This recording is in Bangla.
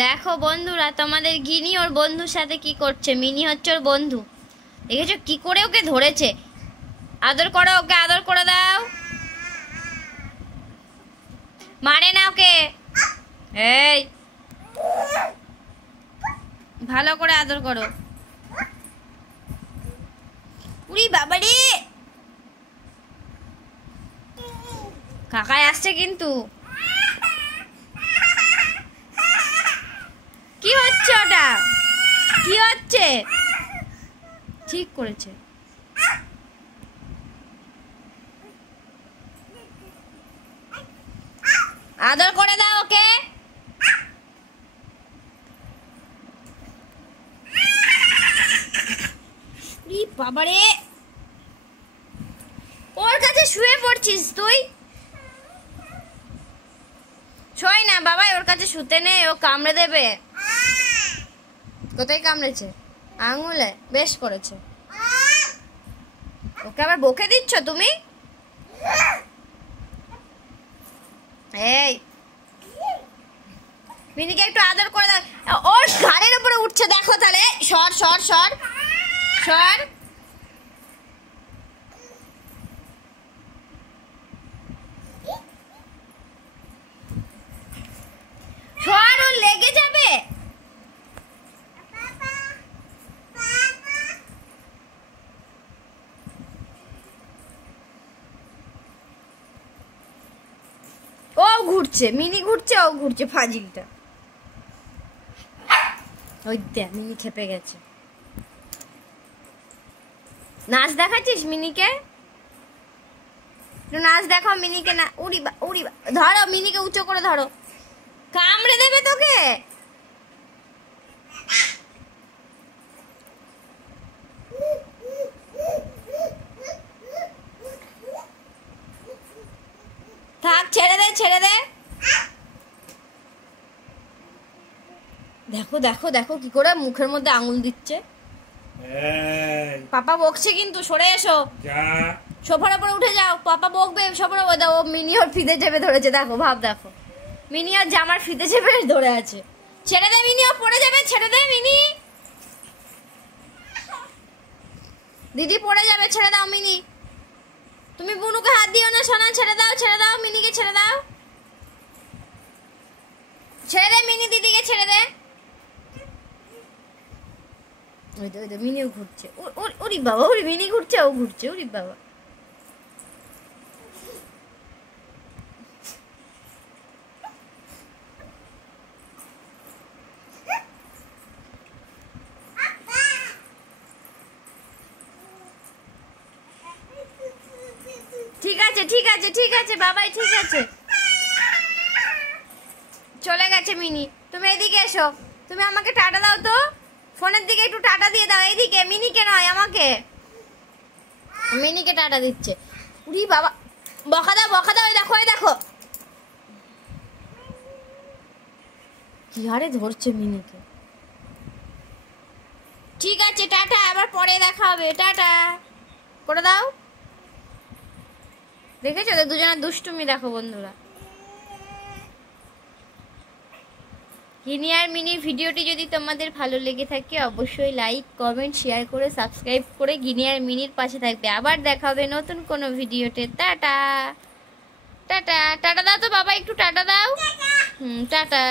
দেখো বন্ধুরা, তোমাদের গিনি ওর বন্ধুর সাথে কি করছে। মিনি হচ্ছে ওর বন্ধু, দেখেছো কি করে ওকে ধরেছে। আদর করো ওকে, আদর করে দাও। মারে না ওকে, এই ভালো করে আদর করো। উরি বাবারে, কাকাই আসছে কিন্তু। কি হচ্ছে ওটা, কি হচ্ছে? ঠিক করেছে। আদর করে দাও ওকে। বাবারে, ওর কাছে শুয়ে পড়ছিস তুই? ছয় না বাবা, ওর কাছে শুতে নেই, ও কামড়ে দেবে। কোথায় কামড়েছে? আঙুলে? বেশ করেছে। ওকে আবার বকে দিচ্ছ তুমি? এই মিনিকে একটু আদর করে দাও। ওর ঘাড়ের উপরে উঠছে দেখো, তাহলে সর সর সর সর। সর, ও লেগে যাবে। ও ঘুরছে, মিনি ঘুরছে, ও ঘুরছে, ফাজিলটা। ওই দেখ মিনি খেপে গেছে। নাচ দেখাচ্ছিস মিনিকে? নাচ দেখাও মিনিকে। না উড়ি বা উড়ি বা, ধরো মিনিকে উঁচু করে ধরো, কামড়ে দেবে তোকে। থাক, ছেড়ে দে ছেড়ে দে। দেখো দেখো দেখো কি করে মুখের মধ্যে আঙুল দিচ্ছে। পাপা বকছে কিন্তু, সরে এসো। সোফার উপরে উঠে যাও, পাপা বকবে। সোফার উপরে দাও। মিনি ওর ফিতে চেপে ধরেছে, দেখো ভাব দেখো। মিনি ওর জামার ফিতে চেপে ধরে আছে। ছেড়ে দে মিনি, ও পড়ে যাবে, ছেড়ে দে মিনি। দিদি পড়ে যাবে, ছেড়ে দাও মিনি। তুমি বুনুকে হাত দিও না সোনা, ছেড়ে দাও ছেড়ে দাও, মিনিকে ছেড়ে দাও। ছেড়ে দে মিনি, দিদিকে ছেড়ে দে। ওই তো মিনিও ঘুরছে। ওরি বাবা, ওরি মিনি ঘুরছে, ও ঘুরছে, ওরি বাবা। ঠিক আছে ঠিক আছে ঠিক আছে বাবাই, ঠিক আছে। চলে গেছে মিনি। তুমি এদিকে এসো, তুমি আমাকে টাটা দাও তো, ফোনের দিকে একটু টাটা দিয়ে দাও। এইদিকে, মিনিকে নয় আমাকে। মিনিকে টাটা দিচ্ছে। উরি বাবা, বকা দাও বকা দাও। দেখো এই দেখো কি হারে ধরছে মিনিকে। ঠিক আছে টাটা, আবার পরে দেখা হবে, টাটা করে দাও। দেখেছো তো দুজনের দুষ্টুমি, দেখো বন্ধুরা। গিনি আর মিনির ভিডিওটি যদি তোমাদের ভালো লেগে থাকে অবশ্যই লাইক কমেন্ট শেয়ার করে সাবস্ক্রাইব করে গিনি আর মিনির পাশে থাকবে। আবার দেখা হবে নতুন কোনো ভিডিওতে। টাটা টাটা টাটা দাও তো বাবা, একটু টাটা দাও। টাটা।